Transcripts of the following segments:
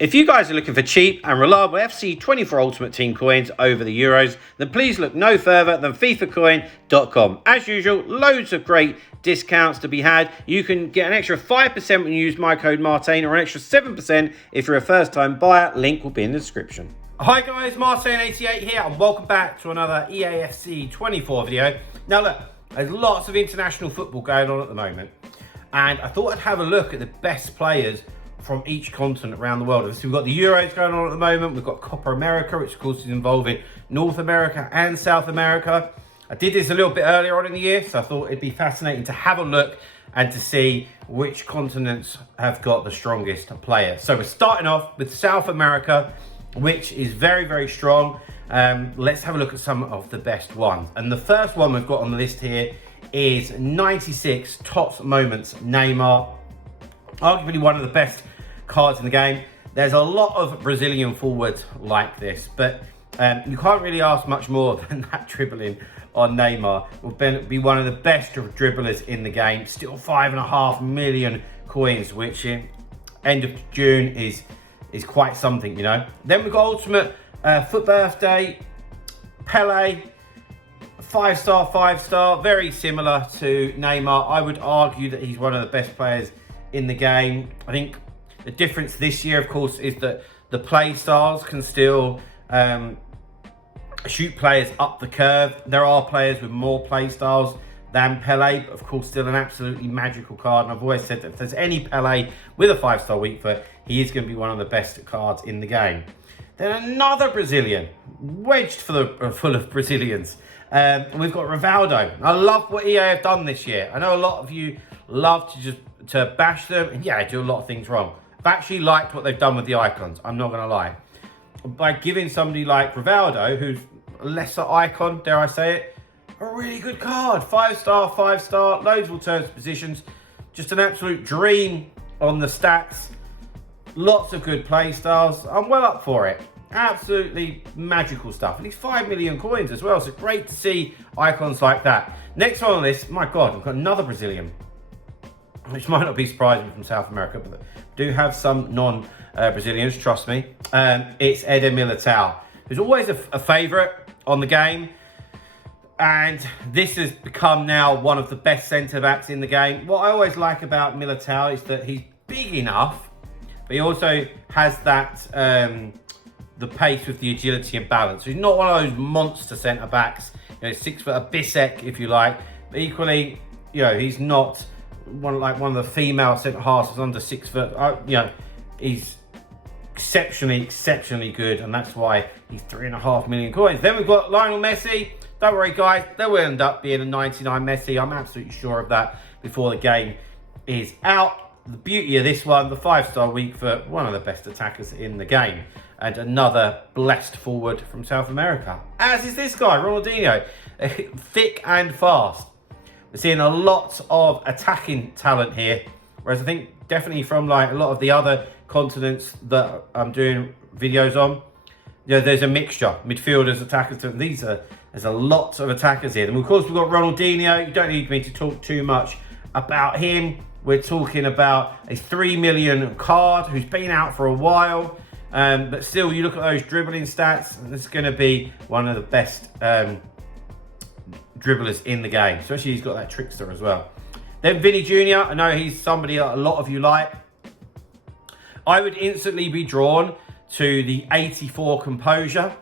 If you guys are looking for cheap and reliable FC24 Ultimate Team coins over the Euros, then please look no further than FIFAcoin.com. As usual, loads of great discounts to be had. You can get an extra 5% when you use my code Martain, or an extra 7% if you're a first-time buyer. Link will be in the description. Hi guys, Martain88 here, and welcome back to another Eafc 24 video. Now look, there's lots of international football going on at the moment, and I thought I'd have a look at the best players from each continent around the world. So we've got the Euros going on at the moment. We've got Copa America, which of course is involving North America and South America. I did this a little bit earlier on in the year, so I thought it'd be fascinating to have a look and to see which continents have got the strongest players. So we're starting off with South America, which is very, very strong. Let's have a look at some of the best ones. And the first one we've got on the list here is 96 Tots Moments Neymar. Arguably one of the best cards in the game. There's a lot of Brazilian forwards like this, but you can't really ask much more than that dribbling on Neymar. Will be one of the best dribblers in the game. Still 5.5 million coins, which end of June is quite something, you know. Then we've got Ultimate Foot Birthday, Pele, 5-star, very similar to Neymar. I would argue that he's one of the best players in the game. I think the difference this year, of course, is that the play styles can still shoot players up the curve. There are players with more play styles than Pele, but of course still an absolutely magical card. And I've always said that if there's any Pele with a 5-star weak foot, he is going to be one of the best cards in the game. Then another Brazilian, wedged full of Brazilians. We've got Rivaldo. I love what EA have done this year. I know a lot of you love to bash them, and yeah, they do a lot of things wrong. I've actually liked what they've done with the icons, I'm not going to lie. By giving somebody like Rivaldo, who's a lesser icon, dare I say it, a really good card. 5-star, loads of alternative positions. Just an absolute dream on the stats. Lots of good play styles. I'm well up for it. Absolutely magical stuff. And he's 5 million coins as well, so great to see icons like that. Next one on this, my God, we've got another Brazilian, which might not be surprising from South America, but do have some non-Brazilians, trust me. It's Eder Militao, who's always a favourite on the game. And this has become now one of the best centre-backs in the game. What I always like about Militao is that he's big enough, but he also has that, the pace with the agility and balance. So he's not one of those monster centre-backs, you know, 6 foot, a Bissek, if you like. But equally, you know, he's not one of the female centre halves under 6 foot. You know, he's exceptionally good, and that's why he's 3.5 million coins. Then we've got Lionel Messi. Don't worry, guys, there will end up being a 99 Messi. I'm absolutely sure of that before the game is out. The beauty of this one, the 5-star weak foot, one of the best attackers in the game, and another blessed forward from South America. As is this guy, Ronaldinho, thick and fast. We're seeing a lot of attacking talent here, whereas I think definitely from like a lot of the other continents that I'm doing videos on, you know, there's a mixture, midfielders, attackers. There's a lot of attackers here. And of course we've got Ronaldinho. You don't need me to talk too much about him. We're talking about a 3 million card who's been out for a while, but still, you look at those dribbling stats, and it's going to be one of the best dribblers in the game. Especially he's got that trickster as well. Then Vinny Jr. I know he's somebody a lot of you like. I would instantly be drawn to the 84 Composure.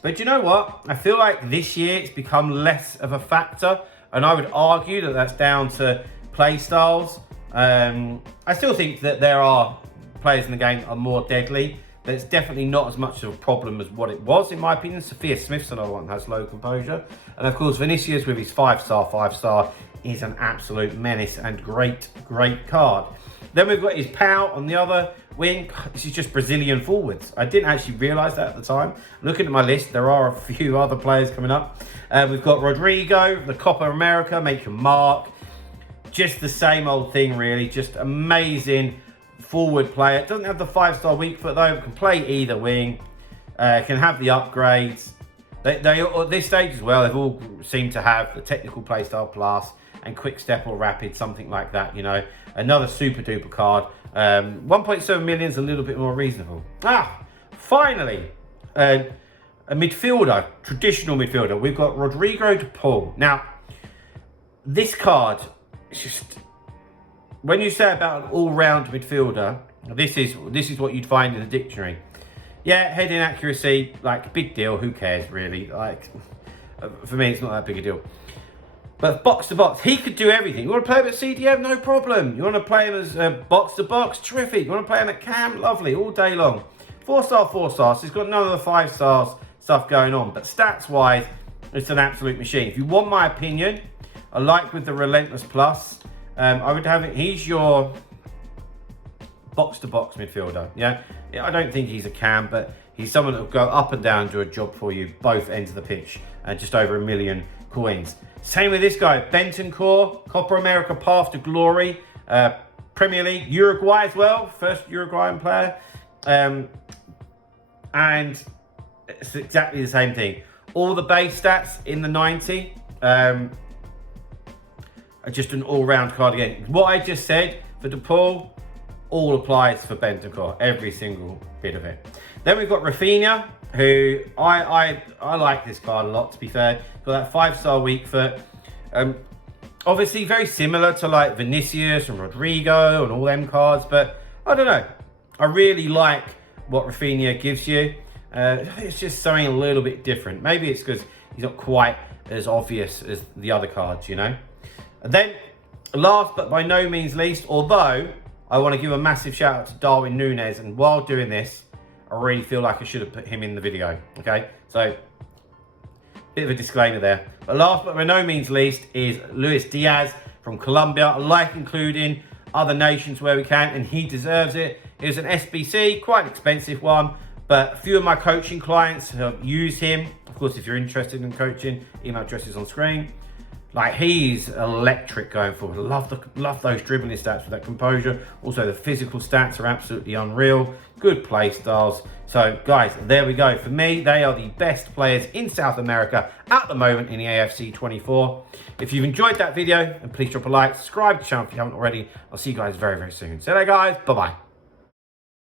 But you know what? I feel like this year it's become less of a factor. And I would argue that that's down to play styles. I still think that there are players in the game that are more deadly, but it's definitely not as much of a problem as what it was, in my opinion. Sophia Smith's another one that has low composure. And of course, Vinicius with his 5-star is an absolute menace and great card. Then we've got his Pau on the other wing. This is just Brazilian forwards. I didn't actually realise that at the time. Looking at my list, there are a few other players coming up. We've got Rodrigo, the Copa America, make a mark. Just the same old thing, really. Just amazing forward player. Doesn't have the 5-star weak foot though. Can play either wing. Can have the upgrades. They at this stage as well, they've all seemed to have the technical playstyle plus, and quick step or rapid, something like that, you know. Another super duper card. 1.7 million is a little bit more reasonable. Finally, a midfielder, traditional midfielder. We've got Rodrigo de Paul. Now, this card, it's just, when you say about an all-round midfielder, this is what you'd find in the dictionary. Yeah, heading accuracy, like, big deal. Who cares, really? Like, for me, it's not that big a deal. But box to box, he could do everything. You want to play him at CDM? No problem. You want to play him as box to box? Terrific. You want to play him at Cam? Lovely, all day long. 4-star, 4-star. So he's got none of the 5 stars stuff going on. But stats-wise, it's an absolute machine. If you want my opinion, I like with the Relentless Plus, I would have it. He's your box-to-box midfielder. Yeah, I don't think he's a Cam, but he's someone that will go up and down, do a job for you, both ends of the pitch, and just over 1 million coins. Same with this guy, Bentancur, Copa America Path to Glory, Premier League, Uruguay as well, first Uruguayan player, and it's exactly the same thing. All the base stats in the 90 are just an all-round card again. What I just said for De Paul all applies for Bentancur, every single bit of it. Then we've got Rafinha, who I like this card a lot, to be fair. Got that 5-star weak foot. Obviously very similar to like Vinicius and Rodrigo and all them cards, but I don't know. I really like what Rafinha gives you. It's just something a little bit different. Maybe it's because he's not quite as obvious as the other cards, you know. And then last but by no means least, although I want to give a massive shout out to Darwin Núñez, and while doing this, I really feel like I should have put him in the video, okay? So, bit of a disclaimer there. But last but by no means least is Luis Diaz from Colombia. I like including other nations where we can, and he deserves it. It was an SBC, quite an expensive one, but a few of my coaching clients have used him. Of course, if you're interested in coaching, email address is on screen. Like, he's electric going forward. Love those dribbling stats with that composure. Also, the physical stats are absolutely unreal. Good play styles. So, guys, there we go. For me, they are the best players in South America at the moment in the AFC 24. If you've enjoyed that video, then please drop a like, subscribe to the channel if you haven't already. I'll see you guys very, very soon. So there, guys. Bye-bye.